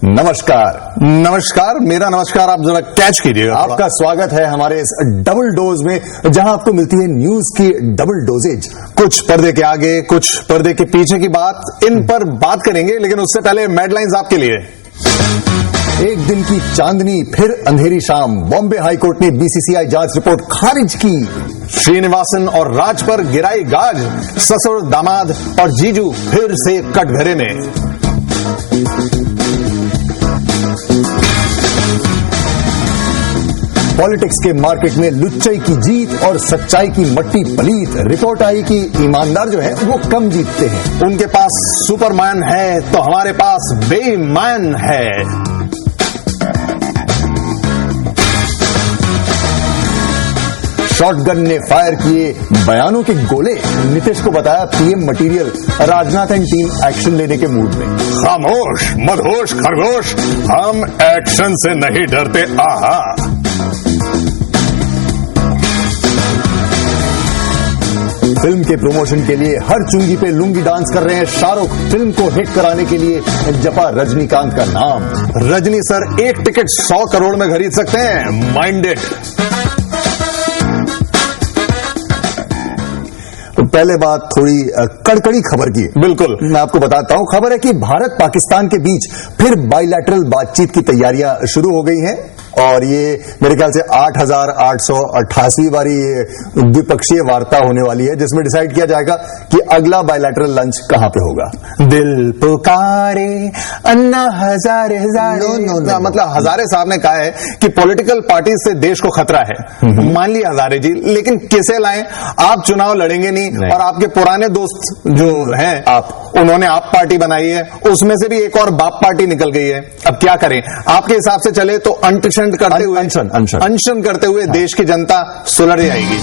नमस्कार, मेरा नमस्कार आप जरा कैच कीजिएगा। आपका स्वागत है हमारे इस डबल डोज में, जहां आपको मिलती है न्यूज की डबल डोजेज। कुछ पर्दे के आगे, कुछ पर्दे के पीछे की बात, इन पर बात करेंगे, लेकिन उससे पहले हेडलाइंस आपके लिए। एक दिन की चांदनी, फिर अंधेरी शाम। बॉम्बे हाईकोर्ट ने बीसीसीआई जांच रिपोर्ट खारिज की। श्रीनिवासन और राज पर गिराई गाज, ससुर, दामाद और जीजू फिर से कटघरे में। पॉलिटिक्स के मार्केट में लुच्चाई की जीत और सच्चाई की मट्टी पलीत। रिपोर्ट आई कि ईमानदार जो है वो कम जीतते हैं। उनके पास सुपरमैन है तो हमारे पास बेईमान है। शॉटगन ने फायर किए बयानों के गोले। नीतीश को बताया PM material. Rajnath and team action लेने के मूड में। खामोश, मदहोश, खरगोश, हम एक्शन से नहीं डरते। आहा। फिल्म के प्रमोशन के लिए हर चुंगी पे लुंगी डांस कर रहे हैं शाहरुख। फिल्म को हिट कराने के लिए जपा रजनीकांत का नाम। रजनी सर एक टिकट 100 करोड़ में खरीद सकते हैं। माइंडेड। पहले बात थोड़ी कड़कड़ी खबर की। बिल्कुल, मैं आपको बताता हूं। खबर है कि भारत पाकिस्तान के बीच फिर बाइलैटरल बातचीत की तैयारियां शुरू हो गई हैं और ये मेरे ख्याल से 8,888वीं बारी द्विपक्षीय वार्ता होने वाली है, जिसमें डिसाइड किया जाएगा कि अगला बाइलैटरल लंच कहां पे होगा। दिल पुकारे अन्ना हजारे हजारे। No. मतलब हजारे साहब ने कहा है कि पॉलिटिकल पार्टी से देश को खतरा है। मान लिया हजारे जी, लेकिन किसे लाएं? आप चुनाव लड़ेंगे नहीं। और आपके पुराने दोस्त जो हैं उन्होंने आप पार्टी बनाई है, उसमें से भी एक और बाप पार्टी निकल गई है। अब क्या करें? आपके हिसाब से चले तो अनशन करते हुए देश की जनता सुलझ जाएगी।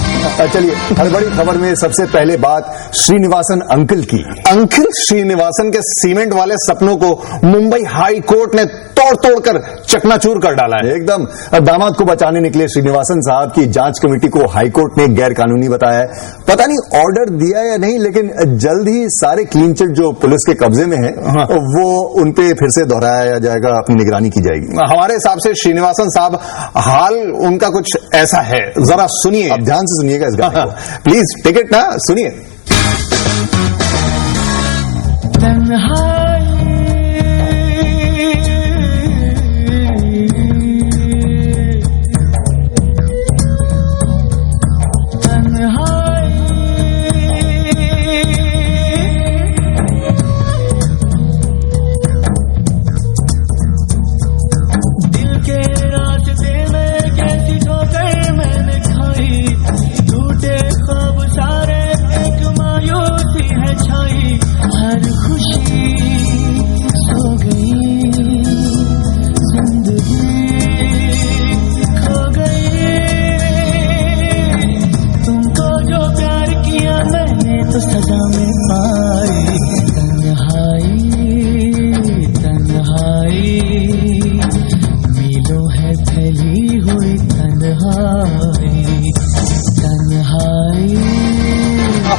चलिए, हर बड़ी खबर में सबसे पहले बात श्रीनिवासन अंकल की। अंकल श्रीनिवासन के सीमेंट वाले सपनों को मुंबई हाई कोर्ट ने तोड़ कर चकनाचूर कर डाला है। एकदम। दामाद को बचाने निकले श्रीनिवासन साहब की जांच कमेटी को हाईकोर्ट ने गैर कानूनी बताया है। पता नहीं ऑर्डर दिया या नहीं, लेकिन जल्द ही सारे क्लीन चिट जो पुलिस के कब्जे में है वो उन पे फिर से दोहराया जाएगा, अपनी निगरानी की जाएगी। हमारे हिसाब से श्रीनिवासन साहब हाल उनका कुछ ऐसा है, जरा सुनिए। अब ध्यान से सुनिएगा इस गाने को। प्लीज टिकट ना सुनिए।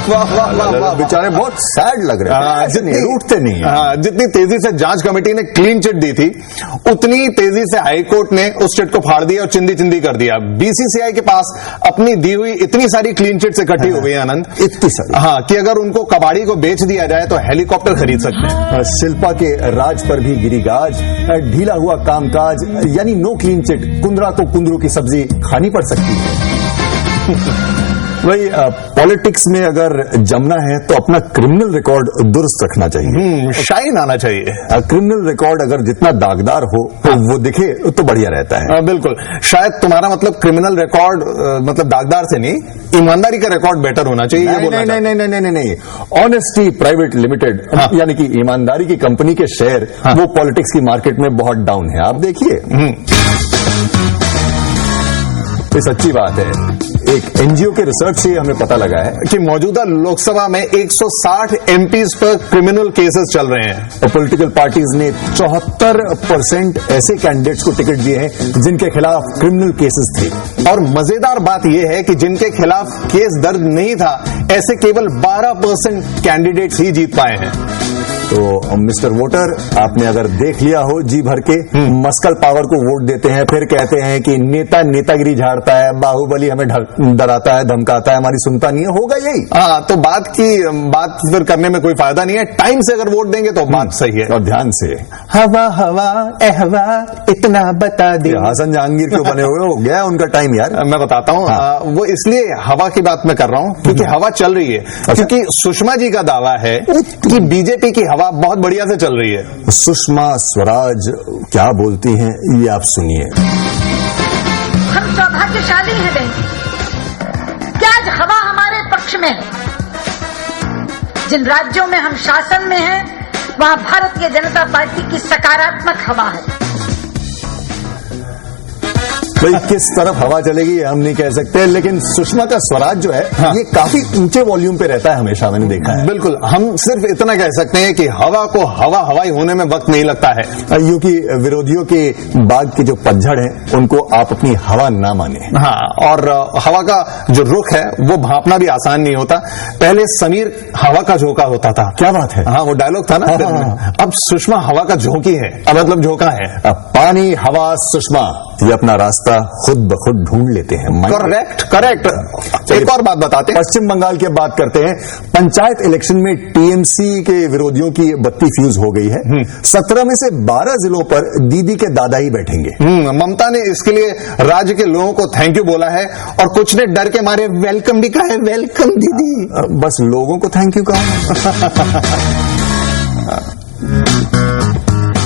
वाह, बेचारे बहुत सैड लग रहे हैं। रूठते नहीं। जितनी तेजी से जांच कमेटी ने क्लीन चिट दी थी, उतनी तेजी से हाईकोर्ट ने उस चिट को फाड़ दिया और चिंदी चिंदी कर दिया। बीसीसीआई के पास अपनी दी हुई इतनी सारी क्लीन चिट्स इकट्ठी हो गई आनंद, इतनी सारी, कि अगर उनको कबाड़ी को बेच दिया जाए तो हेलीकॉप्टर खरीद सकते हैं। शिल्पा के राज पर भी गिरी गाज। ढीला हुआ कामकाज, यानी नो क्लीन चिट। कुंदरा को कुंदरू की सब्जी खानी पड़ सकती है। भाई, पॉलिटिक्स में अगर जमना है तो अपना क्रिमिनल रिकॉर्ड दुरुस्त रखना चाहिए। शाइन आना चाहिए। क्रिमिनल रिकॉर्ड अगर जितना दागदार हो तो वो दिखे तो बढ़िया रहता है। बिल्कुल। शायद तुम्हारा मतलब क्रिमिनल रिकॉर्ड मतलब दागदार से नहीं, ईमानदारी का रिकॉर्ड बेटर होना चाहिए। नहीं। ऑनेस्टी प्राइवेट लिमिटेड, यानी कि ईमानदारी की कंपनी के शेयर वो पॉलिटिक्स की मार्केट में बहुत डाउन है। आप देखिए, ये सच्ची बात है। एक एनजीओ के रिसर्च से हमें पता लगा है कि मौजूदा लोकसभा में 160 एमपीज पर क्रिमिनल केसेस चल रहे हैं। पॉलिटिकल पार्टीज ने 74% ऐसे कैंडिडेट्स को टिकट दिए हैं जिनके खिलाफ क्रिमिनल केसेस थे। और मजेदार बात यह है कि जिनके खिलाफ केस दर्ज नहीं था, ऐसे केवल 12% कैंडिडेट्स ही जीत पाए हैं। तो मिस्टर वोटर, आपने अगर देख लिया हो जी भर के, मस्कल पावर को वोट देते हैं, फिर कहते हैं कि नेता नेतागिरी झाड़ता है, बाहुबली हमें डराता है, धमकाता है, हमारी सुनता नहीं है, होगा यही। हाँ, तो बात फिर करने में कोई फायदा नहीं है। टाइम से अगर वोट देंगे तो बात सही है। और ध्यान से, हवा हवा ए हवा इतना बता दे। हसन जहांगीर क्यों बने हुए, हो गया उनका टाइम यार। मैं बताता हूँ। हाँ। वो इसलिए हवा की बात मैं कर रहा हूँ क्योंकि हवा चल रही है। क्योंकि सुषमा जी का दावा है कि बीजेपी की हवा बहुत बढ़िया से चल रही है। सुषमा स्वराज क्या बोलती हैं, ये आप सुनिए। हम सौभाग्यशाली हैं बहन कि आज हवा हमारे पक्ष में है। जिन राज्यों में हम शासन में हैं, वहां भारतीय जनता पार्टी की सकारात्मक हवा है। भाई किस तरफ हवा चलेगी ये हम नहीं कह सकते, लेकिन सुषमा का स्वराज जो है, हाँ। ये काफी ऊंचे वॉल्यूम पे रहता है हमेशा, मैंने देखा है। बिल्कुल, हम सिर्फ इतना कह सकते हैं कि हवा को हवाई होने में वक्त नहीं लगता है। यूं कि विरोधियों के बाग की जो पतझड़ है, उनको आप अपनी हवा ना माने। हाँ, और हवा का जो रुख है वो भांपना भी आसान नहीं होता। पहले समीर हवा का झोंका होता था। क्या बात है। हाँ, वो डायलॉग था ना। हाँ। अब सुषमा हवा का झोंकी है, मतलब झोंका है। पानी हवा सुषमा, ये अपना रास्ता खुद ब खुद ढूंढ लेते हैं। करेक्ट। एक और बात बताते हैं। पश्चिम बंगाल की बात करते हैं। पंचायत इलेक्शन में टीएमसी के विरोधियों की बत्ती फ्यूज हो गई है। 17 में से 12 जिलों पर दीदी के दादा ही बैठेंगे। ममता ने इसके लिए राज्य के लोगों को थैंक यू बोला है और कुछ ने डर के मारे वेलकम भी कहा है। वेलकम दीदी। बस लोगों को थैंक यू कहा।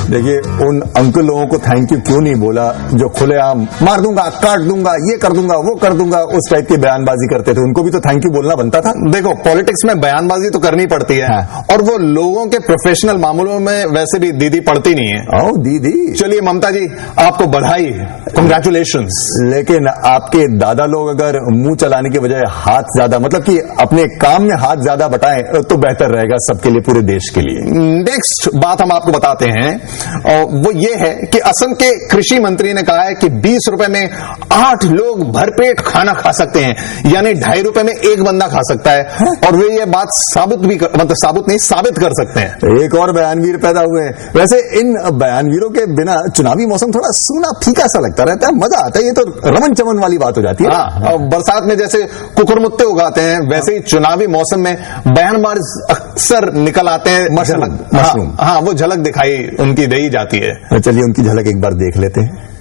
देखिए, उन अंकल लोगों को थैंक यू क्यों नहीं बोला जो खुलेआम मार दूंगा, काट दूंगा, ये कर दूंगा, वो कर दूंगा, उस टाइप की बयानबाजी करते थे। उनको भी तो थैंक यू बोलना बनता था। देखो, पॉलिटिक्स में बयानबाजी तो करनी पड़ती है। हाँ। और वो लोगों के प्रोफेशनल मामलों में वैसे भी दीदी पड़ती नहीं है। आओ दीदी। चलिए ममता जी, आपको बधाई, कंग्रेचुलेशंस। लेकिन आपके दादा लोग अगर मुंह चलाने के बजाय हाथ ज्यादा, मतलब कि अपने काम में हाथ ज्यादा बटाएं तो बेहतर रहेगा सबके लिए, पूरे देश के लिए। नेक्स्ट बात हम आपको बताते हैं, और वो ये है कि असम के कृषि मंत्री ने कहा है कि 20 रुपए में 8 लोग भरपेट खाना खा सकते हैं, यानी 2.5 रुपए में एक बंदा खा सकता है। और वे ये बात साबित कर सकते हैं। एक और बयानवीर पैदा हुए हैं। वैसे इन बयानवीरों के बिना चुनावी मौसम थोड़ा सूना फीका सा लगता रहता है, मजा आता है। ये तो रमन चमन वाली बात हो जाती है। हाँ, बरसात में जैसे कुकुरमुत्ते उगाते हैं, वैसे ही चुनावी मौसम में बयानबाज अक्सर निकल आते हैं। मशरूम। हाँ, वो झलक दिखाई उनकी दे ही जाती है। चलिए उनकी झलक एक बार देख लेते हैं।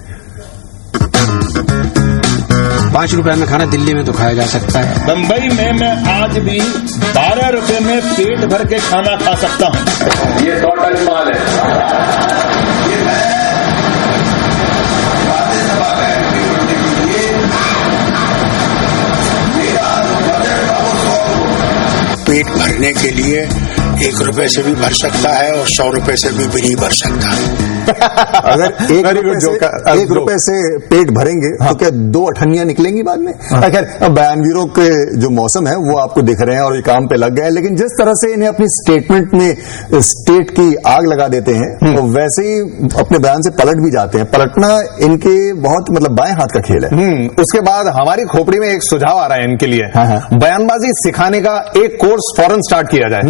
5 रुपए में खाना दिल्ली में तो खाया जा सकता है। मुंबई में मैं आज भी 12 रुपए में पेट भर के खाना खा सकता हूँ। ये टोटल माल है। पेट भरने के लिए 1 रुपए से भी भर सकता है और 100 रुपए से भी नहीं भर सकता है। अगर 1 रुपए से पेट भरेंगे तो क्या 2 अठन्नियां निकलेंगी बाद में? खैर, बयानवीरों के जो मौसम है वो आपको दिख रहे हैं और ये काम पे लग गए हैं, लेकिन जिस तरह से इन्हें अपनी स्टेटमेंट में स्टेट की आग लगा देते हैं, तो वैसे ही अपने बयान से पलट भी जाते हैं। पलटना इनके बहुत मतलब बाएं हाथ का खेल है। उसके बाद हमारी खोपड़ी में एक सुझाव आ रहा है इनके लिए। बयानबाजी सिखाने का एक कोर्स फौरन स्टार्ट किया जाए।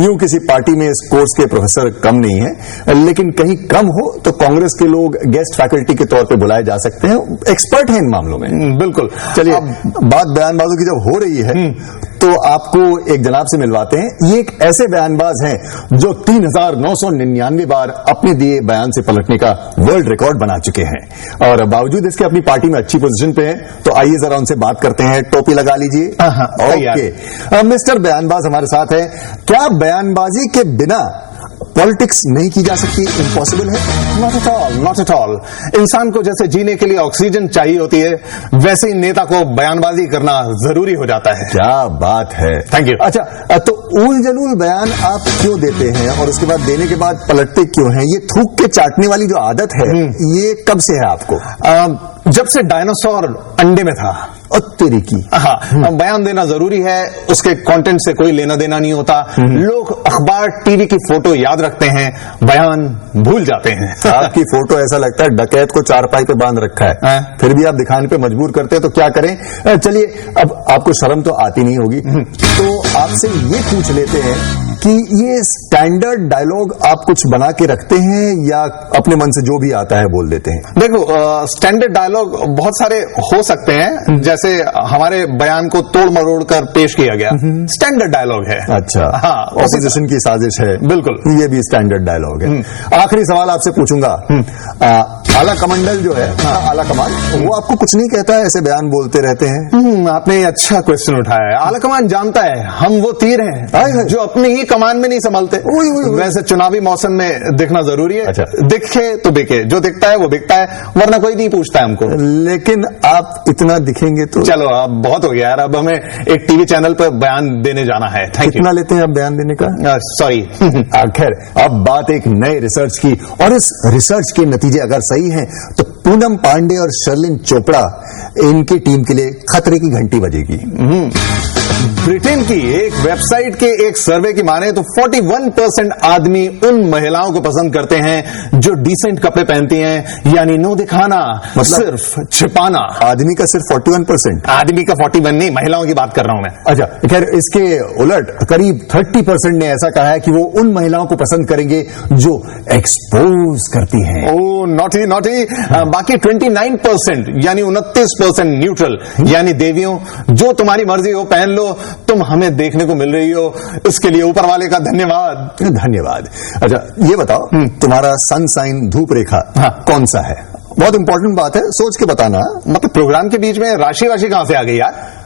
यूं किसी पार्टी में इस कोर्स के प्रोफेसर कम नहीं है, लेकिन कहीं कम हो तो कांग्रेस के लोग गेस्ट फैकल्टी के तौर पे बुलाए जा सकते हैं। एक्सपर्ट हैं इन मामलों में। बिल्कुल। चलिए, बात बयानबाजों की जब हो रही है तो आपको एक जनाब से मिलवाते हैं। ये एक ऐसे बयानबाज हैं जो 3999 बार अपने दिए बयान से पलटने का वर्ल्ड रिकॉर्ड बना चुके हैं, और बावजूद इसके अपनी पार्टी में अच्छी पोजीशन पे हैं। तो आइए जरा उनसे बात करते हैं। टोपी लगा लीजिए। ओके, मिस्टर बयानबाज हमारे साथ है। क्या बयानबाजी के बिना पॉलिटिक्स नहीं की जा सकती? इम्पॉसिबल है? Not at all. इंसान को जैसे जीने के लिए ऑक्सीजन चाहिए होती है, वैसे ही नेता को बयानबाजी करना जरूरी हो जाता है। क्या बात है। Thank you. अच्छा, तो ऊल जलूल बयान आप क्यों देते हैं और उसके बाद देने के बाद पलटते क्यों हैं? ये थूक के चाटने वाली जो आदत है, ये कब से है आपको? जब से डायनासोर अंडे में था। और तेरी की। हाँ, बयान देना जरूरी है, उसके कंटेंट से कोई लेना देना नहीं होता। लोग अखबार टीवी की फोटो याद रखते हैं, बयान भूल जाते हैं। आपकी फोटो ऐसा लगता है डकैत को चारपाई पे बांध रखा है, हाँ। फिर भी आप दिखाने पे मजबूर करते हैं, तो क्या करें। चलिए, अब आपको शर्म तो आती नहीं होगी, तो आपसे ये पूछ लेते हैं कि ये स्टैंडर्ड डायलॉग आप कुछ बना के रखते हैं या अपने मन से जो भी आता है बोल देते हैं? देखो, स्टैंडर्ड डायलॉग बहुत सारे हो सकते हैं, जैसे हमारे बयान को तोड़ मरोड़ कर पेश किया गया, स्टैंडर्ड डायलॉग है। अच्छा, हाँ, ऑपोजिशन की साजिश है, बिल्कुल, ये भी स्टैंडर्ड डायलॉग है। आखिरी सवाल आपसे पूछूंगा, आला कमांडल जो है, आला कमान, वो आपको कुछ नहीं कहता है, ऐसे बयान बोलते रहते हैं? आपने ये अच्छा क्वेश्चन उठाया है। आला कमान जानता है हम वो तीर हैं जो अपनी ही कमान में नहीं संभलते। वैसे चुनावी मौसम में दिखना जरूरी है। अच्छा। दिखे तो बिके, जो दिखता है वो बिकता है, वरना कोई नहीं पूछता है हमको। लेकिन आप इतना दिखेंगे तो चलो, अब बहुत हो गया यार, अब हमें एक टीवी चैनल पर बयान देने जाना है। Thank you. कितना लेते हैं आप बयान देने का? सॉरी। खैर, अब बात एक नए रिसर्च की, और इस रिसर्च के नतीजे अगर सही हैं तो पूनम पांडे और शर्लिन चोपड़ा, इनकी टीम के लिए खतरे की घंटी बजेगी। ब्रिटेन की एक वेबसाइट के एक सर्वे की माने तो 41% आदमी उन महिलाओं को पसंद करते हैं जो डिसेंट कपड़े पहनती हैं, यानी नो दिखाना, मतलब सिर्फ छिपाना। आदमी का सिर्फ 41%? आदमी का 41 नहीं, महिलाओं की बात कर रहा हूं मैं। अच्छा, खैर, इसके उलट करीब 30% ने ऐसा कहा है कि वो उन महिलाओं को पसंद करेंगे जो एक्सपोज करती हैं। ओ नॉटी नॉटी। बाकी 29% यानी 29% न्यूट्रल, यानी देवियों, जो तुम्हारी मर्जी हो पहन लो, तुम हमें देखने को मिल रही हो, इसके लिए ऊपर वाले का धन्यवाद। धन्यवाद। अच्छा, ये बताओ, तुम्हारा सन साइन धूप रेखा कौन सा है? बहुत इंपॉर्टेंट बात है, सोच के बताना। मतलब प्रोग्राम के बीच में राशि वाशी कहां से आ गई यार?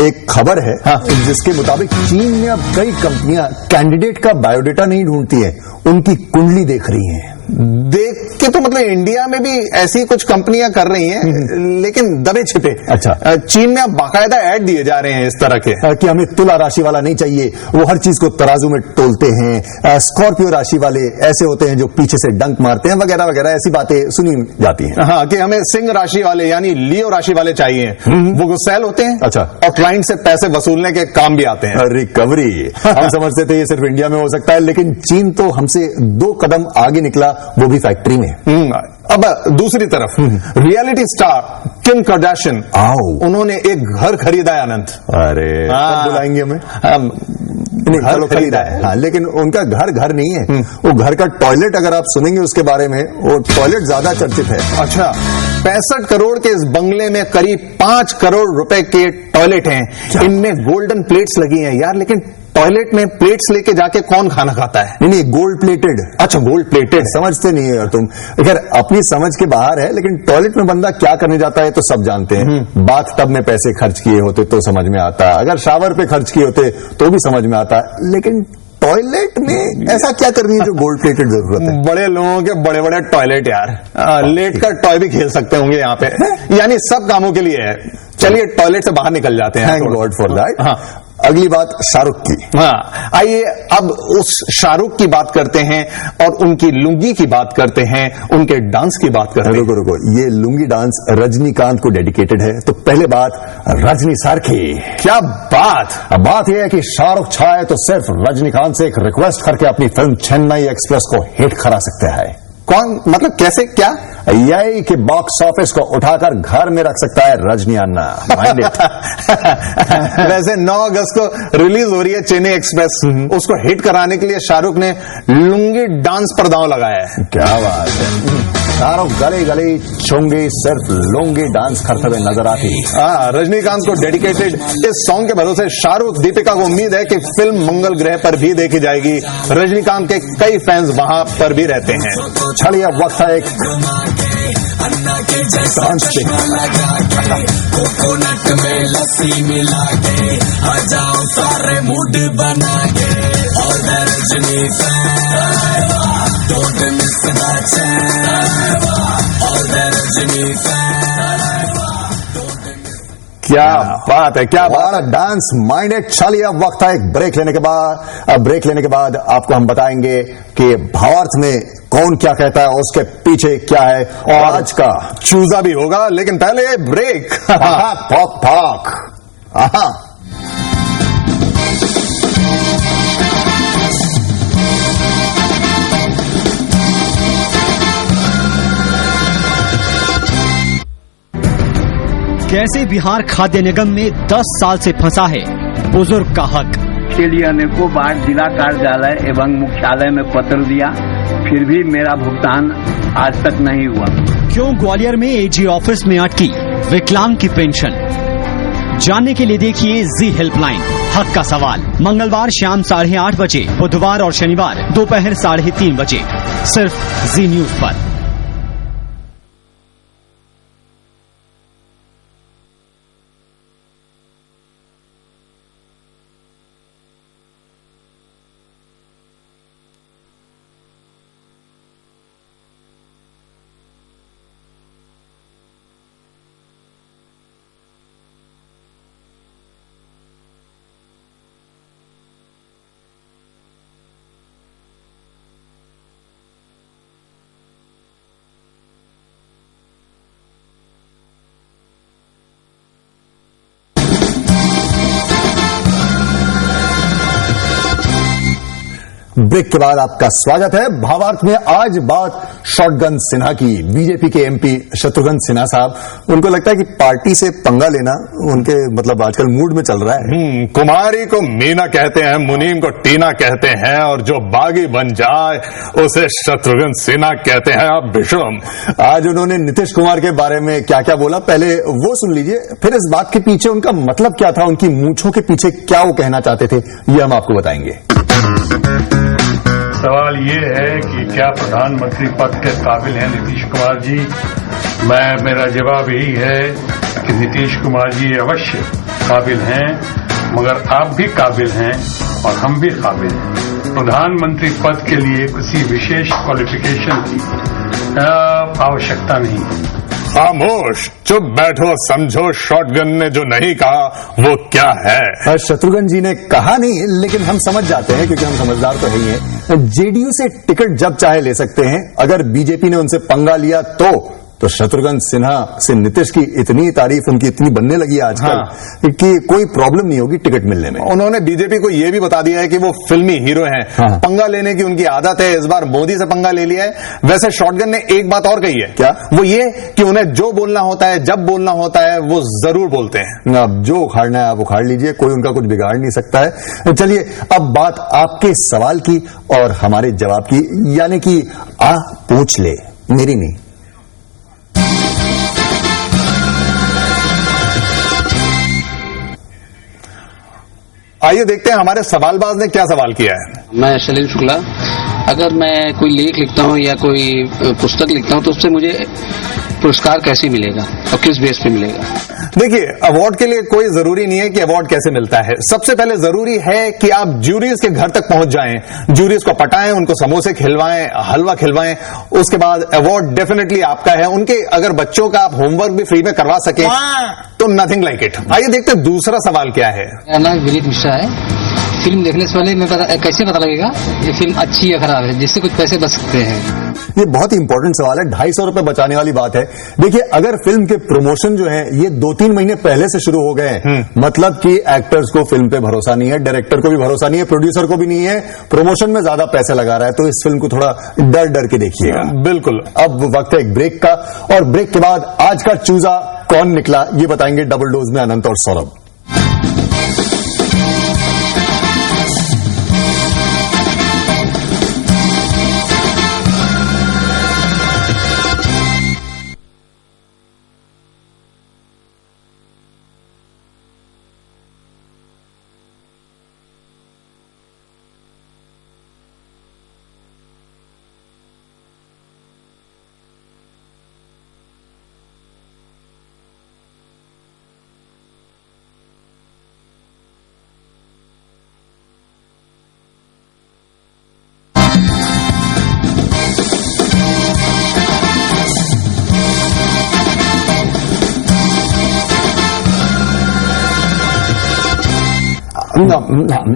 एक खबर है जिसके मुताबिक चीन में अब कई कंपनियां कैंडिडेट का बायोडेटा नहीं ढूंढती हैं, उनकी कुंडली देख रही हैं। देख के तो मतलब इंडिया में भी ऐसी कुछ कंपनियां कर रही हैं, लेकिन दबे छिपे। अच्छा। चीन में अब बाकायदा ऐड दिए जा रहे हैं इस तरह के कि हमें तुला राशि वाला नहीं चाहिए, वो हर चीज को तराजू में तोलते हैं। स्कॉर्पियो राशि वाले ऐसे होते हैं जो पीछे से डंक मारते हैं, वगैरह वगैरह, ऐसी बातें सुनी जाती हैं। हाँ, कि हमें सिंह राशि वाले यानी लियो राशि वाले चाहिए, वो गुस्सैल होते हैं। अच्छा। और क्लाइंट से पैसे वसूलने के काम भी आते हैं। रिकवरी। हम समझते थे ये सिर्फ इंडिया में हो सकता है, लेकिन चीन तो हमसे 2 कदम आगे निकला, वो भी फैक्ट्री में। अब दूसरी तरफ रियलिटी स्टार किम कार्दाशियन, उन्होंने एक घर खरीदा है। अनंत, अरे कब बुलाएंगे हमें? घर खरीदा है। हाँ, लेकिन उनका घर नहीं है, वो घर का टॉयलेट, अगर आप सुनेंगे उसके बारे में, वो टॉयलेट ज्यादा चर्चित है। अच्छा, 65 करोड़ के इस बंगले में करीब 5 करोड़ रुपए के टॉयलेट हैं। इनमें गोल्डन प्लेट्स लगी हैं यार, लेकिन टॉयलेट में प्लेट्स लेके जाके कौन खाना खाता है? नहीं, गोल्ड प्लेटेड। अच्छा, गोल्ड प्लेटेड। समझते नहीं है यार तुम। खैर, अपनी समझ के बाहर है, लेकिन टॉयलेट में बंदा क्या करने जाता है तो सब जानते हैं। बाथ टब में पैसे खर्च किए होते तो समझ में आता, अगर शावर पे खर्च किए होते तो भी समझ में आता, लेकिन टॉयलेट में ऐसा क्या करनी है जो गोल्ड प्लेटेड जरूरत है? बड़े लोगों के बड़े बड़े टॉयलेट यार, लेट कर टॉय भी खेल सकते होंगे यहाँ पे, यानी सब कामों के लिए है। चलिए टॉयलेट से बाहर निकल जाते हैं। Thank God for that. हाँ, अगली बात शाहरुख की। हाँ, आइए अब उस शाहरुख की बात करते हैं और उनकी लुंगी की बात करते हैं, उनके डांस की बात करते हैं। रुको, ये लुंगी डांस रजनीकांत को डेडिकेटेड है, तो पहले बात रजनी सर की। क्या बात? अब बात यह है कि शाहरुख चाहे तो सिर्फ रजनीकांत से एक रिक्वेस्ट करके अपनी फिल्म चेन्नई एक्सप्रेस को हिट करा सकते हैं। कौन? मतलब कैसे? क्या? यही कि बॉक्स ऑफिस को उठाकर घर में रख सकता है रजनी अन्ना। Mind it. वैसे 9 अगस्त को रिलीज हो रही है चेन्नई एक्सप्रेस, उसको हिट कराने के लिए शाहरुख ने लुंगी डांस पर दांव लगाया है। क्या बात है। शाहरुख गले गले चुंगी सिर्फ लुंगी डांस करते हुए नजर आती। रजनीकांत को डेडिकेटेड इस सॉन्ग के भरोसे शाहरुख दीपिका को उम्मीद है कि फिल्म मंगल ग्रह पर भी देखी जाएगी। रजनीकांत के कई फैंस वहां पर भी रहते हैं। चलिए अब वक्त है एक डांस पे। कोकोनट में लस्सी मिला के आ जाओ सारे मूड बना के और Rajni don't miss the chance और रजनी क्या बात है, क्या बात है। Dance minded. चलिए अब वक्त है एक ब्रेक लेने के बाद आपको हम बताएंगे कि भावार्थ में कौन क्या कहता है और उसके पीछे क्या है, और आज का चूजा भी होगा, लेकिन पहले ब्रेक। Pock pock. कैसे बिहार खाद्य निगम में 10 साल से फंसा है बुजुर्ग का हक। के लिए अनेकों बार जिला कार्यालय एवं मुख्यालय में पत्र दिया, फिर भी मेरा भुगतान आज तक नहीं हुआ। क्यों ग्वालियर में एजी ऑफिस में अटकी विकलांग की पेंशन? जानने के लिए देखिए जी हेल्पलाइन हक का सवाल, मंगलवार शाम 8:30 बजे, बुधवार और शनिवार दोपहर 3:30 बजे, सिर्फ जी न्यूज पर। ब्रेक के बाद आपका स्वागत है। भावार्थ में आज बात शॉटगन सिन्हा की। बीजेपी के एमपी शत्रुघ्न सिन्हा साहब, उनको लगता है कि पार्टी से पंगा लेना उनके मतलब आजकल मूड में चल रहा है। कुमारी को मीना कहते हैं, मुनीम को टीना कहते हैं, और जो बागी बन जाए उसे शत्रुघ्न सिन्हा कहते हैं। आप विषम। आज उन्होंने नीतीश कुमार के बारे में क्या क्या बोला, पहले वो सुन लीजिए, फिर इस बात के पीछे उनका मतलब क्या था, उनकी मूंछों के पीछे क्या वो कहना चाहते थे, ये हम आपको बताएंगे। सवाल ये है कि क्या प्रधानमंत्री पद के काबिल हैं नीतीश कुमार जी? मेरा जवाब यही है कि नीतीश कुमार जी अवश्य काबिल हैं, मगर आप भी काबिल हैं और हम भी काबिल हैं। प्रधानमंत्री पद के लिए किसी विशेष क्वालिफिकेशन की आवश्यकता नहीं है। खामोश, चुप बैठो, समझो शॉटगन ने जो नहीं कहा वो क्या है। शत्रुघ्न जी ने कहा नहीं, लेकिन हम समझ जाते हैं क्योंकि हम समझदार तो है ही हैं। जेडीयू से टिकट जब चाहे ले सकते हैं। अगर बीजेपी ने उनसे पंगा लिया तो शत्रुघ्न सिन्हा से नीतीश की इतनी तारीफ उनकी इतनी बनने लगी आजकल कि कोई प्रॉब्लम नहीं होगी टिकट मिलने में। उन्होंने बीजेपी को यह भी बता दिया है कि वो फिल्मी हीरो हैं। पंगा लेने की उनकी आदत है। इस बार मोदी से पंगा ले लिया है। वैसे शॉटगन ने एक बात और कही है। क्या? वो ये कि उन्हें जो बोलना होता है, जब बोलना होता है, वो जरूर बोलते हैं। अब जो उखाड़ना है आप उखाड़ लीजिए, कोई उनका कुछ बिगाड़ नहीं सकता है। चलिए अब बात आपके सवाल की और हमारे जवाब की, यानी कि पूछ ले, मेरी नहीं। आइए देखते हैं हमारे सवालबाज ने क्या सवाल किया है। मैं शैलेंद्र शुक्ला। अगर मैं कोई लेख लिखता हूँ या कोई पुस्तक लिखता हूँ तो उससे मुझे पुरस्कार कैसे मिलेगा और किस बेस पे मिलेगा? देखिए, अवार्ड के लिए कोई जरूरी नहीं है कि अवार्ड कैसे मिलता है। सबसे पहले जरूरी है कि आप ज्यूरीज के घर तक पहुंच जाएं, ज्यूरीज को पटाएं, उनको समोसे खिलवाएं, हलवा खिलवाएं, उसके बाद अवार्ड डेफिनेटली आपका है। उनके अगर बच्चों का आप होमवर्क भी फ्री में करवा सकें तो नथिंग लाइक इट। आइए देखते हैं दूसरा सवाल क्या है। मेरा नाम विनीत मिश्रा है। फिल्म देखने से पहले कैसे पता लगेगा ये फिल्म अच्छी या खराब है, जिससे कुछ पैसे बच सकते हैं? ये बहुत ही इंपॉर्टेंट सवाल है। 250 रुपए बचाने वाली बात है। देखिए, अगर फिल्म के प्रमोशन जो है ये 2-3 महीने पहले से शुरू हो गए, मतलब कि एक्टर्स को फिल्म पे भरोसा नहीं है, डायरेक्टर को भी भरोसा नहीं है, प्रोड्यूसर को भी नहीं है, प्रमोशन में ज्यादा पैसे लगा रहा है, तो इस फिल्म को थोड़ा डर डर के देखिएगा। बिल्कुल। अब वक्त है एक ब्रेक का, और ब्रेक के बाद आज का चूजा कौन निकला ये बताएंगे डबल डोज में अनंत और सौरभ।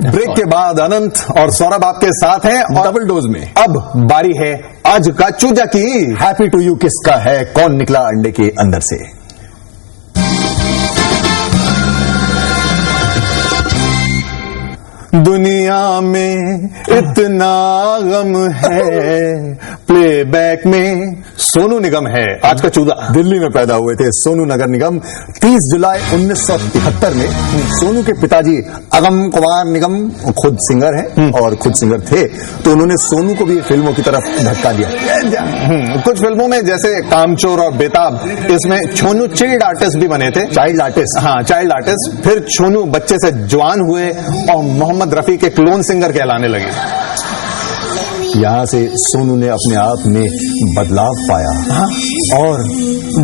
ब्रेक के बाद अनंत और सौरभ आपके साथ हैं और डबल डोज में। अब बारी है आज का चूजा की। हैप्पी टू यू किसका है, कौन निकला अंडे के अंदर से? दुनिया में इतना गम है, प्लेबैक में सोनू निगम है आज का चूजा। दिल्ली में पैदा हुए थे सोनू नगर निगम 30 जुलाई 1973 में। सोनू के पिताजी अगम कुमार निगम खुद सिंगर हैं और खुद सिंगर थे, तो उन्होंने सोनू को भी फिल्मों की तरफ धक्का दिया। कुछ फिल्मों में जैसे कामचोर और बेताब, इसमें छोनू चाइल्ड आर्टिस्ट भी बने थे। Child artist? हाँ, चाइल्ड आर्टिस्ट। फिर छोनू बच्चे से जवान हुए और मोहम्मद रफी के क्लोन सिंगर कहलाने लगे। यहां से सोनू ने अपने आप में बदलाव पाया और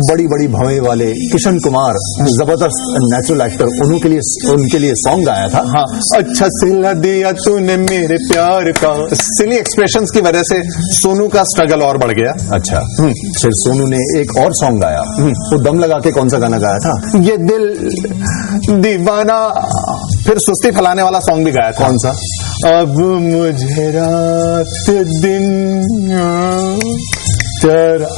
बड़ी बड़ी भवें वाले किशन कुमार, जबरदस्त नेचुरल एक्टर, उनके लिए सॉन्ग गाया था। हाँ, अच्छा सिला दिया तूने मेरे प्यार का। सिली एक्सप्रेशंस की वजह से सोनू का स्ट्रगल और बढ़ गया। अच्छा, फिर सोनू ने एक और सॉन्ग गाया। वो दम लगा के कौन सा गाना गाया था? ये दिल दीवाना। फिर सुस्ती फैलाने वाला सॉन्ग भी गाया था। कौन सा? अब मुझे रात दिन।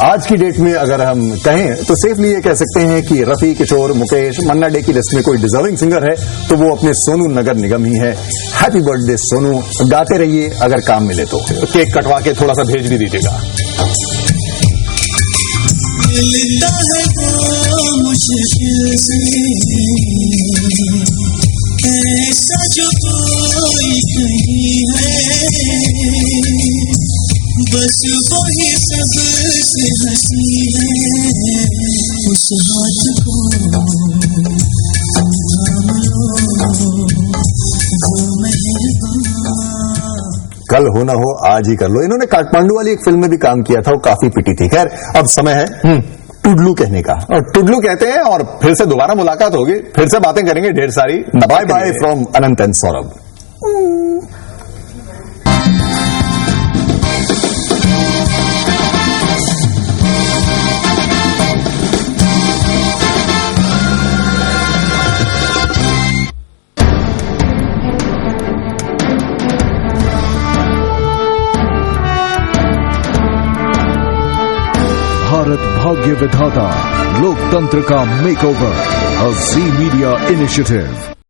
आज की डेट में अगर हम कहें तो सेफली ये कह सकते हैं कि रफी, किशोर, मुकेश, मन्ना डे की लिस्ट में कोई डिजर्विंग सिंगर है तो वो अपने सोनू नगर निगम ही है। हैप्पी बर्थडे सोनू, गाते रहिए अगर काम मिले तो। केक कटवा के थोड़ा सा भेज भी दीजिएगा। मिलता है वो मुश्किल से, ऐसा जो कोई कहीं है, बस वही सबसे हंसी है, उस हाथ को थाम लो, वो मेहरबान। कल हो ना हो आज ही कर लो। इन्होंने काठमांडू वाली एक फिल्म में भी काम किया था, वो काफी पिटी थी। खैर, अब समय है टुडलू कहने का। और टुडलू कहते हैं और फिर से दोबारा मुलाकात होगी, फिर से बातें करेंगे ढेर सारी। Bye bye from Anant and Saurabh. Bharat Bhagya Vidhata लोकतंत्र का makeover, a Zee media initiative.